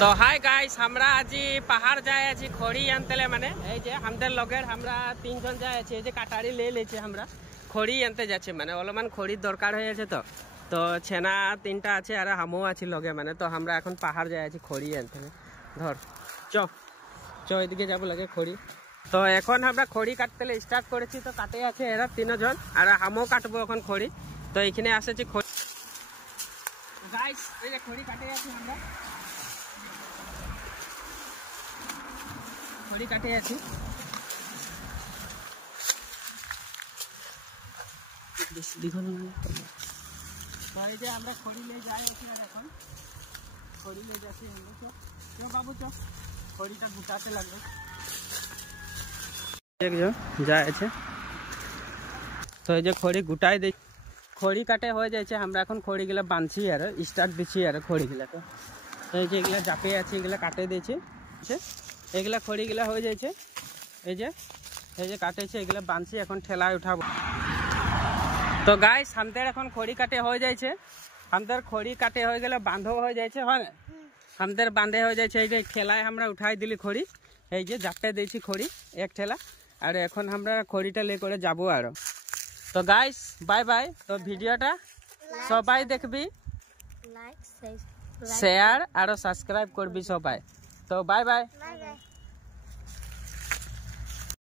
तो hi guys हमरा आज पहाड़ जाए आज खड़ी आनते माने हमদের লগের আমরা তিনজন যাই আছি এই যে কাটারি লেছে আমরা খড়ি আনতে যাচ্ছি মানে অলমান খড়ির দরকার হয়ে আছে তো তো ছেনা তিনটা আছে আর হামও আছি লগে মানে তো আমরা এখন পাহাড় যাই আছি খড়ি আনতে ধর চ চ এদিকে যাব লাগে খড়ি তো এখন আমরা খড়ি কাটতে স্টার্ট করেছি তো কাটে আছে এরা তিনজন আর হামও কাটবো এখন খড়ি তো এইখানে আসেছি খড়ি গাইস এই যে খড়ি কাটে আছি আমরা খড়ি কাটে আছি দেখো না তো এই যে আমরা খড়ি নিয়ে যাই আছি আর এখন খড়ি নিয়ে যাচ্ছি আমরা চো বাবু চো খড়িটা গুটাতে লাগবে একজন যায় আছে তো এই যে খড়ি গুটাই দেই খড়ি কাটে হয়ে যাচ্ছে আমরা এখন খড়িগুলো বাঁধছি আর স্টার্ট দিচ্ছি আর খড়িগুলো তো এই যে এগুলা চাপে আছে এগুলা কাটে দিয়েছি এগুলা খড়িগুলা হয়ে যাচ্ছে এই যে কাটেছে এগুলা বাঁধছি এখন ঠেলায় উঠাবো তো গাইস আমাদের এখন খড়ি কাটে হয়ে যাচ্ছে আমাদের খড়ি কাটে হয়ে গেলে বাঁধও হয়ে যাচ্ছে হয় না আমাদের বাঁধে হয়ে যাচ্ছে এই যে ঠেলায় আমরা উঠাই দিলি খড়ি এই যে জাপে দিয়েছি খড়ি এক ঠেলা আর এখন আমরা খড়িটা লে করে যাবো আর তো গাইস বাই বাই তো ভিডিওটা সবাই দেখবি লাইক শেয়ার আর সাবস্ক্রাইব করবি সবাই তো বাই বাই